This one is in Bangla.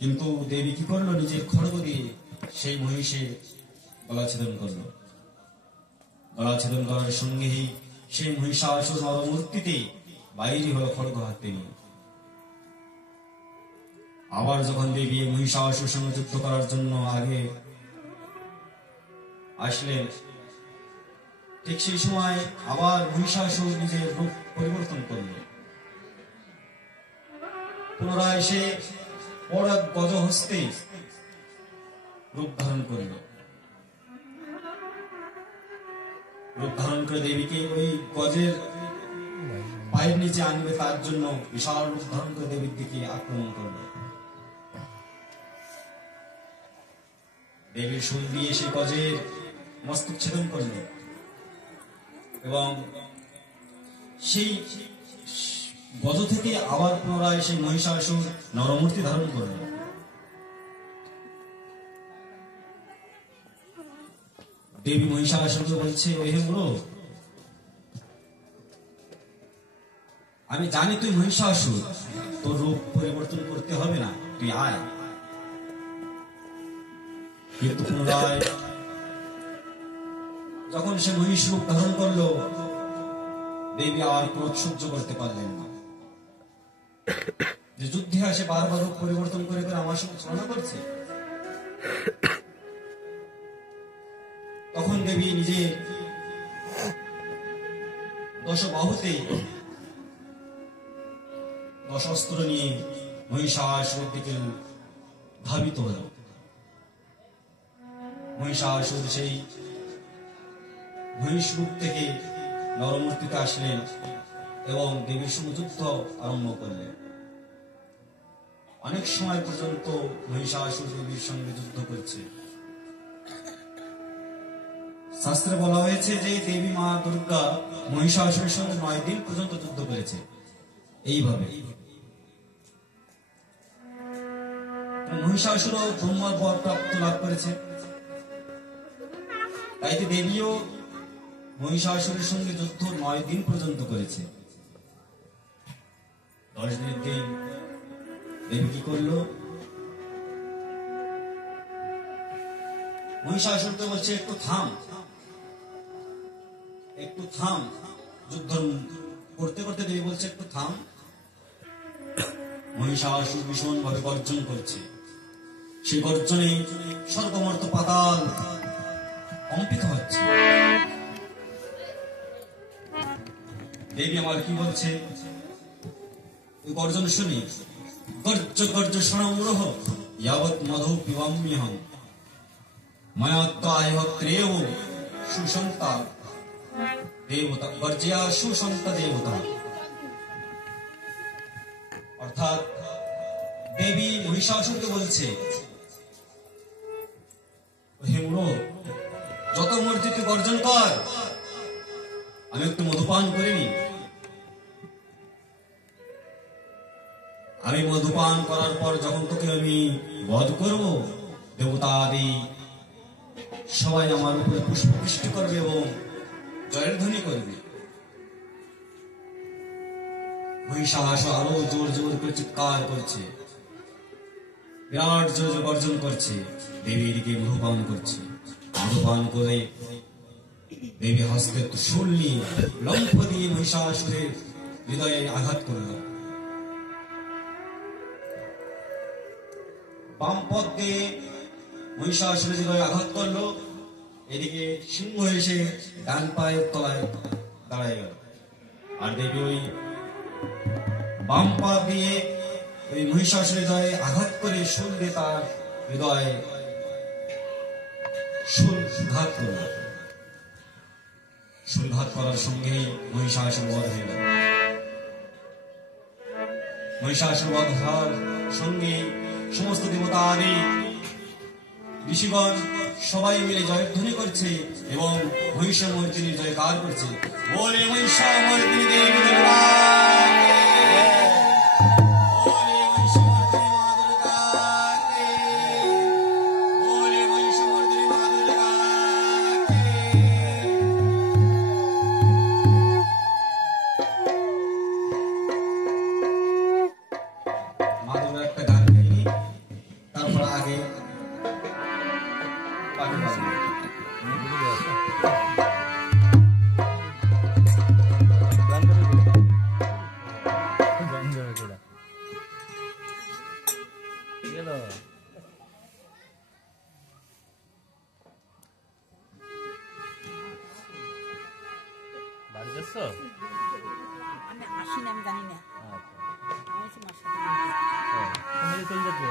কিন্তু দেবী কি করলো, নিজের খড়গ দিয়ে সেই মহিষে গলা ছেদন করলো। গলা ছেদন করার সঙ্গেই সেই মহিষাসুর নরমূর্তিতে বাইরে হলো খড়গ হাতে নিয়ে। আবার যখন দেবী মহিষাসুর সঙ্গে যুদ্ধ করার জন্য আগে আসলেন, ঠিক সেই সময় আবার মহিষাসুর নিজের রূপ পরিবর্তন করল। পুনরায় সে বড় গজ হস্তে রূপ ধারণ করল। রূপ ধারণ করে দেবীকে ওই গজের পায়ের নিচে আনবে, তার জন্য বিশাল রূপ ধারণ করে দেবীর দিকে আক্রমণ করল। দেবীর শুল দিয়ে সেই গজের মস্তক ছেদন করল এবং সেই গজ থেকে আবার পুনরায় সেই মহিষাসুর নরমূর্তি ধারণ করল। দেবী মহিষাসুরকে বলছে, ওহে মূঢ়, আমি জানি তুই মহিষাসুর, তোর রূপ পরিবর্তন করতে হবে না, তুই আয়। কিন্তু পুনরায় যখন সে মহিষ রূপ ধারণ করলো, দেবী আর ক্রোধ সহ্য করতে পারলেন না। যে যুদ্ধে আসে বারবার রূপ পরিবর্তন করে করে আমার সঙ্গে ছলনা করছে, তখন দেবী নিজে দশবাহুতে অস্ত্র নিয়ে মহিষাসুরের দিকে ধাবিত হল। মহিষাসুর সেই মহিষ রূপ থেকে নরমূর্তিতে আসলেন এবং দেবীর সঙ্গে যুদ্ধ আরম্ভ করলেন। অনেক সময় পর্যন্ত মহিষাসুর দেবীর সঙ্গে যুদ্ধ করছে। শাস্ত্রে বলা হয়েছে যে দেবী মা দুর্গা মহিষাসুরের সঙ্গে 9 দিন পর্যন্ত যুদ্ধ করেছে। এইভাবে মহিষাসুরও ব্রহ্মার বর প্রাপ্ত লাভ করেছে। তাই দেবীও মহিষাসুরের সঙ্গে যুদ্ধ 9 দিন পর্যন্ত করেছে। 10 দিনের দিন দেবী কি করলো, মহিষাসুরকে বলছে, একটু থাম, একটু থাম। যুদ্ধ করতে করতে দেবী বলছে, একটু থাম। মহিষাসুর ভীষণ ভাবে গর্জন করছে। সেই গর্জনে স্বর্গমর্ত পাতাল কম্পিত হচ্ছে। দেবী আমার কি বলছে, ওই গর্জন শুনি, গর্জ গর্জ শোণমূঢ় যাবৎ মধু পিবাম্যহং ময়াত্বায় ত্রেয় সুসন্তা দেবতা গর্জয়া সুসন্তা দেবতা। অর্থাৎ দেবী মহিষাসুরকে বলছে, হে মূঢ়, যত মর্জি তুই গর্জন কর, আমি একটু মধুপান করিনি। আমি মধুপান করার পর যখন তোকে আমি বধ করব, দেবতা আদি সবাই আমার উপরে পুষ্পবৃষ্টি করবে এবং জয়ের ধ্বনি করবে। মহিষাসুর আরো জোর জোর করে চিৎকার করছে, বিরাট জোর জোর গর্জন করছে। দেবী এদিকে মধুপান করছে। মধুপান করে দেবী হস্তে ত্রিশূল নিয়ে লম্ফ দিয়ে মহিষাসুরের হৃদয়ে আঘাত করল। বাম পথ দিয়ে মহিষাসুরের হৃদয়ে আঘাত করলো। এদিকে সিংহ এসে ডান পায়ের তলায় দাঁড়ায় গেল। আর দেবী ওই বাম পা দিয়ে ওই মহিষাসুরের হৃদয়ে আঘাত করে শূল দিয়ে তার হৃদয়ে ঘাত করল। ঘাত করার সঙ্গেই মহিষাসুর বধ হয়ে গেল। মহিষাসুর বধ হওয়ার সঙ্গে সমস্ত দেবতা আদি ঋষিগণ সবাই মিলে জয়ধ্বনি করছে এবং মহিষামর্দিনী জয়কার করছে। বলে মহিষামর্দিনী দেবী দুর্গা। গেল। বাড়ি যাচ্ছ? আমি আসি না, আমি জানি না। তুমি চলে যাচ্ছ?